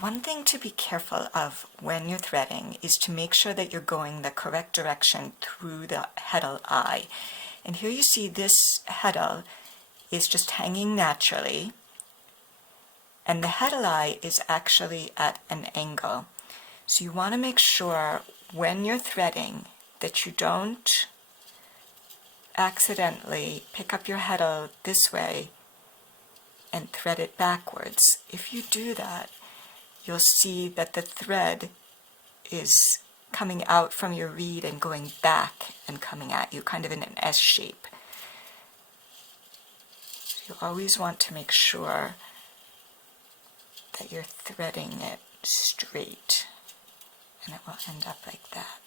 one thing to be careful of when you're threading is to make sure that you're going the correct direction through the heddle eye. And here you see this heddle is just hanging naturally, and the heddle eye is actually at an angle. So you want to make sure when you're threading that you don't accidentally pick up your heddle this way and thread it backwards. If you do that, you'll see that the thread is coming out from your reed and going back and coming at you, kind of in an S shape. So you always want to make sure that you're threading it straight, and it will end up like that.